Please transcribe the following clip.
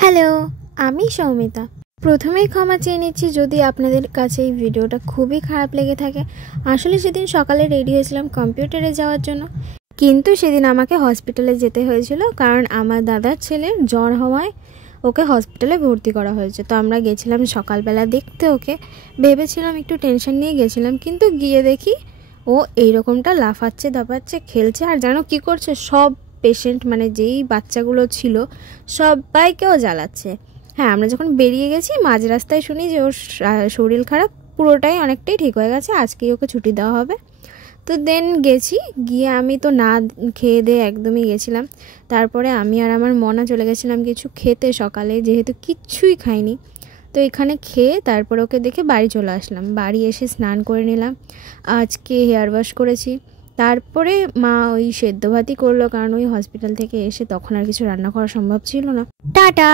Hello, আমি সৌমিতা। প্রথমেই ক্ষমা চেয়ে নিচ্ছি যদি আপনাদের কাছে এই ভিডিওটা খুবই খারাপ লেগে থাকে। আসলে সেদিন সকালে রেডি হয়েছিলাম কম্পিউটারে যাওয়ার জন্য, কিন্তু সেদিন আমাকে হসপিটালে যেতে হয়েছিল, কারণ আমার দাদার ছেলের জ্বর হওয়ায় ওকে হসপিটালে ভর্তি করা হয়েছে। তো আমরা গেছিলাম সকালবেলা দেখতে ওকে। ভেবেছিলাম একটু টেনশন নিয়ে গেছিলাম, কিন্তু গিয়ে দেখি ও এইরকমটা লাফাচ্ছে, দাপাচ্ছে, খেলছে, আর জানো কী করছে, সব পেশেন্ট মানে যেই বাচ্চাগুলো ছিল সবাইকেও জ্বালাচ্ছে। হ্যাঁ, আমরা যখন বেরিয়ে গেছি মাঝ রাস্তায় শুনি যে ওর শরীর খারাপ, পুরোটাই অনেকটাই ঠিক হয়ে গেছে, আজকেই ওকে ছুটি দেওয়া হবে। তো দেন গেছি, গিয়ে আমি তো না খেয়ে দিয়ে একদমই গেছিলাম। তারপরে আমি আর আমার মনা চলে গেছিলাম কিছু খেতে সকালে, যেহেতু কিচ্ছুই খাইনি। তো এখানে খেয়ে তারপরে ওকে দেখে বাড়ি চলে আসলাম। বাড়ি এসে স্নান করে নিলাম, আজকে হেয়ার ওয়াশ করেছি। তারপরে মা ওই সেদ্ধ ভাতই করলো, কারণ ওই হসপিটাল থেকে এসে তখন আর কিছু রান্না করা সম্ভব ছিল না। টাটা।